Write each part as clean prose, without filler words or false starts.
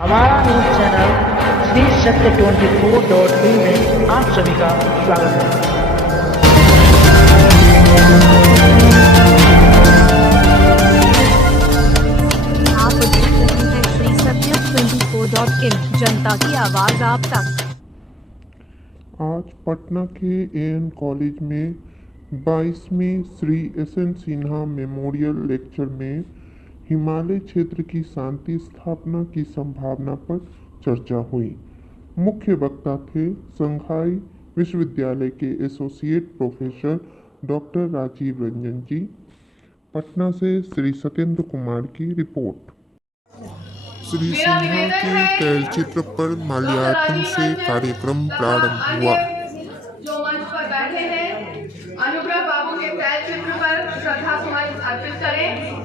हमारा news channel Shri सत्य 24.in में आप सभी का स्वागत है। आप देख रहे हैं श्री सत्य 24.in, जनता की आवाज आप तक। आज पटना के एएन कॉलेज में 22वें Shri SN Sinha memorial lecture में हिमालय क्षेत्र की शांति स्थापना की संभावना पर चर्चा हुई। मुख्य वक्ता थे संघाई विश्वविद्यालय के associate professor doctor Rajeev Ranjan ji. Patna से श्री सत्येंद्र कुमार की रिपोर्ट। श्री सिन्हा के तैलचित्र पर माल्यार्पण से कार्यक्रम प्रारंभ हुआ। जो मंच पर बैठे हैं, अनुग्रह बाबू के तैलचित्र पर श्रद्धा सुमन अर्पित करें।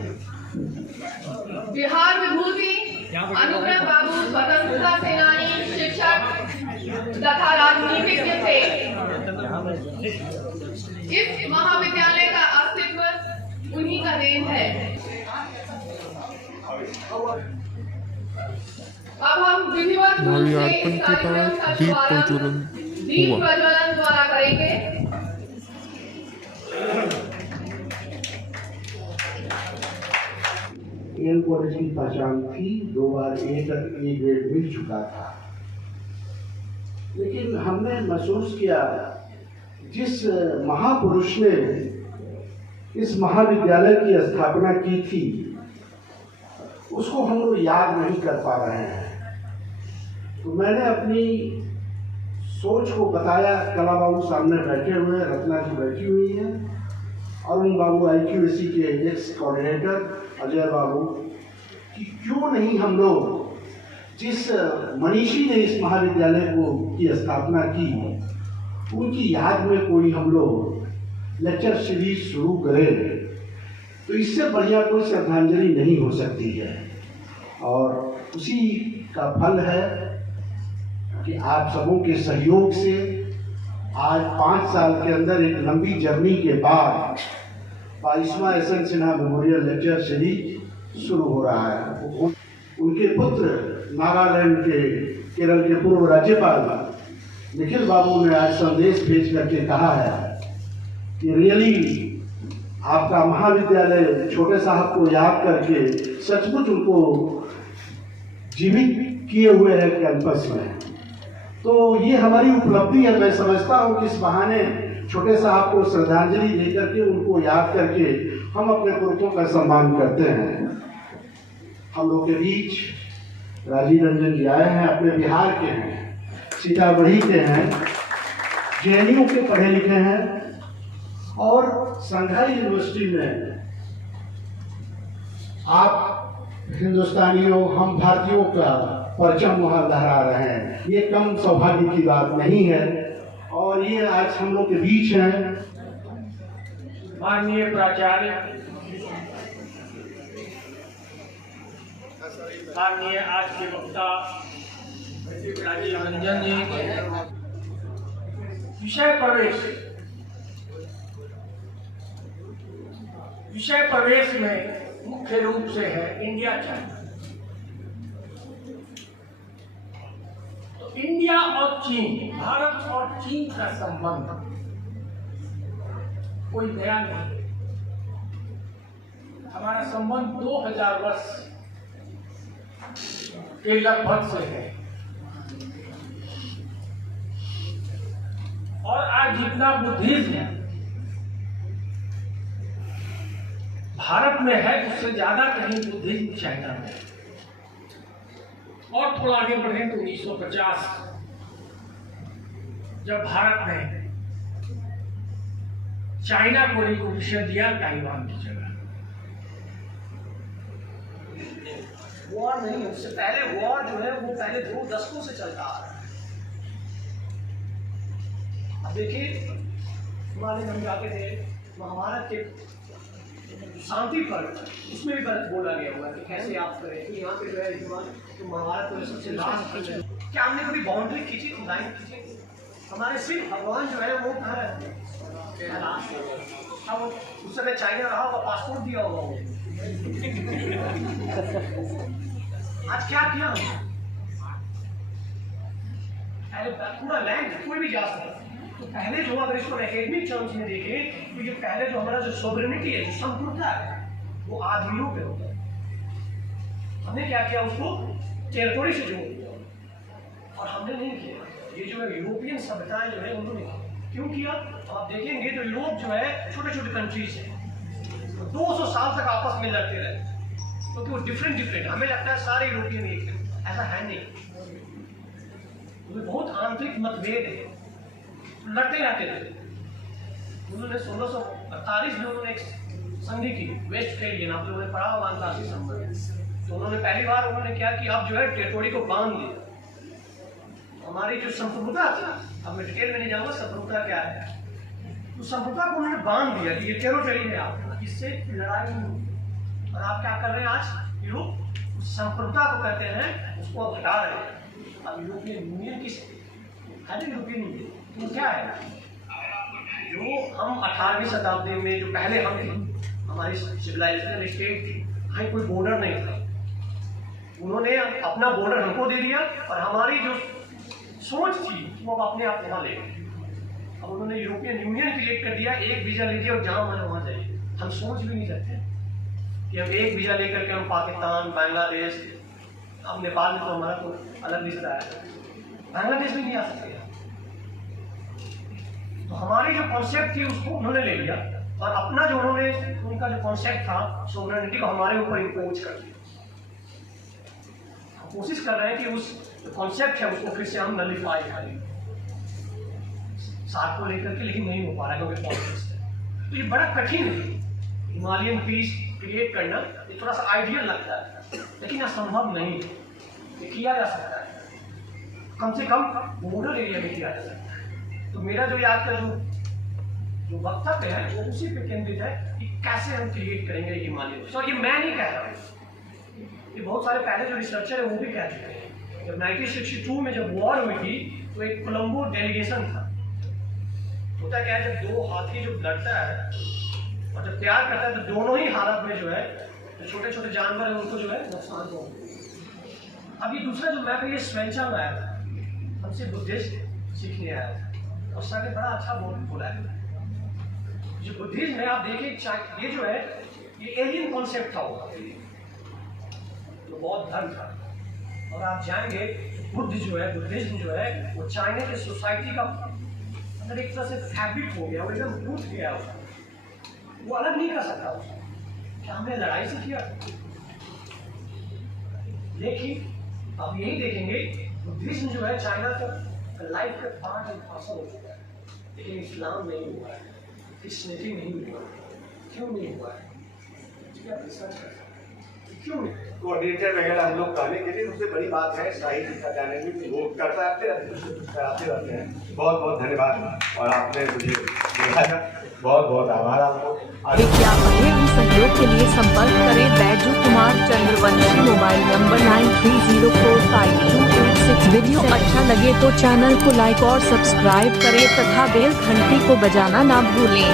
बिहार विभूति अनुग्रह बाबू स्वतंत्रता सेनानी, शिक्षक तथा राजनीतिज्ञ थे। इस महाविद्यालय का अस्तित्व उन्हीं का देन है। अब हम विधिवत रूप से इस कार्यक्रम का शुभारंभ दीप प्रज्वलन द्वारा करेंगे। एएन कॉलेज की पहचान थी, 2 बार ए ग्रेड मिल चुका था, लेकिन हमने महसूस किया जिस महापुरुष ने इस महाविद्यालय की स्थापना की थी उसको हम लोग याद नहीं कर पा रहे हैं। तो मैंने अपनी सोच को बताया। कला बाबू सामने बैठे हुए, रत्ना जी बैठी हुई हैं, अरुण बाबू IQAC के एक्स कोऑर्डिनेटर, अजय बाबू, कि क्यों नहीं हम लोग जिस मनीषी ने इस महाविद्यालय की स्थापना की उनकी याद में कोई हम लोग लेक्चर सीरीज शुरू करें। तो इससे बढ़िया कोई श्रद्धांजलि नहीं हो सकती है। और उसी का फल है कि आप सबों के सहयोग से आज 5 साल के अंदर एक लंबी जर्नी के बाद 22वां SN Sinha memorial lecture series शुरू हो रहा है। उनके पुत्र नागालैंड के केरल के पूर्व राज्यपाल निखिल बाबू ने आज संदेश भेज करके कहा है कि रियली आपका महाविद्यालय छोटे साहब को याद करके सचमुच उनको जीवित किए हुए है कैंपस में। तो ये हमारी उपलब्धि है। मैं समझता हूँ कि इस बहाने छोटे साहब को श्रद्धांजलि देकर के उनको याद करके हम अपने पुरखों का सम्मान करते हैं। हम लोग के बीच राजीव रंजन जी आए हैं, अपने बिहार के हैं, सीतामढ़ी के हैं, JNU के पढ़े लिखे हैं और संघाई यूनिवर्सिटी में आप हिंदुस्तानियों, हम भारतीयों का परचम वहाँ लहरा रहे हैं। ये कम सौभाग्य की बात नहीं है। और ये आज हम लोग के बीच हैं माननीय प्राचार्य, माननीय आज के वक्ता राजीव रंजन जी। विषय प्रवेश में मुख्य रूप से है इंडिया चाइना। तो इंडिया और चीन, भारत और चीन का संबंध कोई नया नहीं। हमारा संबंध 2000 वर्ष के लगभग से है। और आज जितना बुद्धिज्म भारत में है उससे ज्यादा कहीं बुद्धिज्म चाइना में है। और थोड़ा आगे बढ़े तो 1950 जब भारत ने चाइना को रिकॉग्निशन दिया ताइवान की जगह। वॉर नहीं, उससे पहले वॉर जो है वो पहले 2 दशकों से चलता आ रहा है। अब देखिए, हिमालय हम जाते थे, महाभारत के शांति पर उसमें भी बोला गया हुआ है कि कैसे आप करें। तो यहाँ पे जो है तो महाभारत में सबसे लास्ट क्या हमने कभी बाउंड्री खींची, लाइन खींची? हमारे सिर्फ भगवान जो है वो कहाँ रहते हैं? अब उस समय चाइना रहा होगा, पासपोर्ट दिया होगा वो। आज क्या किया हमने? पहले पूरा लैंड कोई भी जा सकता है। तो पहले जो अगर इसको एकेडमिक टर्म्स में देखें तो ये पहले जो हमारा जो सोवरेनिटी है, जो संप्रभुता है, वो आदमियों पे होता है। हमने क्या किया, उसको टेरिटोरी से जोड़ दिया, और हमने नहीं किया। ये जो है यूरोपियन सभ्यताएं जो है उन्होंने क्यों किया, तो आप देखेंगे तो यूरोप जो है छोटे छोटे कंट्रीज है, 200 साल तक आपस में लड़ते रहे, क्योंकि वो डिफरेंट हमें लगता है सारे यूरोपियन एक है, ऐसा है नहीं। बहुत आंतरिक मतभेद है, लड़ते रहते थे। उन्होंने 1648 में उन्होंने एक संधि की, वेस्टफेलियन, आप लोगों ने पढ़ा होगा अंतर्राष्ट्रीय संबंध। तो उन्होंने पहली बार उन्होंने क्या किया, अब जो है टेरिटोरी को बांध दिया। हमारी जो संप्रभुता थी, अब मैं डिटेल में नहीं जाऊंगा संप्रभुता क्या है, तो संप्रभुता को उन्होंने बांध दिया कि ये टेरिटोरी है आप, इससे लड़ाई नहीं। और आप क्या कर रहे हैं आज, यूरोप उस संप्रभुता को कहते हैं, उसको अब हटा रहे हैं। अब यूरोपियन यूनियन किस है ना, यूरोपियन यूनियन वो क्या है, जो हम 18वीं शताब्दी में जो पहले हम थे, हमारी सिविलाइजेशन स्टेट थी, कहीं कोई बॉर्डर नहीं था। उन्होंने अपना बॉर्डर हमको दे दिया, और हमारी जो सोच थी वो अब अपने आप वहाँ ले गए। अब उन्होंने यूरोपियन यूनियन क्रिएट कर दिया, एक वीजा लीजिए और जहाँ मन वहाँ जाइए। हम सोच भी नहीं सकते कि अब एक वीजा लेकर के हम पाकिस्तान, बांग्लादेश, अब नेपाल में तो हमारा तो अलग रिश्ता है, बांग्लादेश में नहीं आ सकते। तो हमारी जो कॉन्सेप्ट थी उसको उन्होंने ले लिया, और अपना जो उन्होंने उनका जो कॉन्सेप्ट था सोवरेनिटी को हमारे ऊपर इम्पोज कर दिया। हम कोशिश कर रहे हैं कि उस कॉन्सेप्ट है उसको फिर से हम नलिफाई करें साथ को लेकर के, लेकिन नहीं हो पा रहा है क्योंकि पॉलिटिक्स है। तो ये बड़ा कठिन है हिमालयन पीस क्रिएट करना, ये थोड़ा सा आइडियल लगता है, लेकिन असंभव नहीं है, ये किया जा सकता है, कम से कम बॉर्डर एरिया में किया जा सकता है। तो मेरा जो आज का जो वक्तव्य है वो उसी पे केंद्रित है कि कैसे हम क्रिएट करेंगे हिमालय। सो ये मैं नहीं कह रहा हूँ, ये बहुत सारे पहले जो रिसर्चर है वो भी कह चुके हैं। जब 1962 में जब वॉर हुई थी तो एक कोलंबो डेलीगेशन था। होता क्या है, जब दो हाथी जो लड़ता है और जब प्यार करता है तो दोनों ही हालत में जो है जो छोटे छोटे जानवर है उनको जो है नुकसान पहुंचता। अब ये दूसरा जो मैप है ये स्वेंचा में आया था, हमसे बुद्धिस्ट सीखने आया था, और सर ने बड़ा अच्छा बोला है। जो बुद्धिज्म है आप देखिए, ये जो है ये एलियन कॉन्सेप्ट था वो, तो बौद्ध धर्म था। और आप जाएंगे बुद्ध जो है, बुद्धिज्म जो है वो चाइना के सोसाइटी का अंदर एक तरह से फैब्रिक हो गया, वो एकदम टूट गया, वो अलग नहीं कर सकता उसको। क्या हमने लड़ाई से किया? लेकिन अब यही देखेंगे बुद्धिज्म जो है चाइना का लाइफ का पार्ट एंड पार्सल हो चुका है, लेकिन इस्लाम नहीं हुआ है, क्रिश्चियनिटी नहीं हुआ है। क्यों नहीं हुआ है? क्या रिसर्च कर क्यों नहीं? कोऑर्डिनेटर वगैरह हम लोग कहने के लिए सबसे बड़ी बात है शाही दिखा जाने में, वो कराते रहते हैं। बहुत बहुत धन्यवाद, और आपने मुझे देखा, बहुत बहुत आभार आपको। विज्ञापन एवं सहयोग के लिए संपर्क करें Baiju Kumar Chandravanshi, mobile number 93045286। Video अच्छा लगे तो चैनल को लाइक और सब्सक्राइब करें तथा बेल घंटी को बजाना ना भूलें।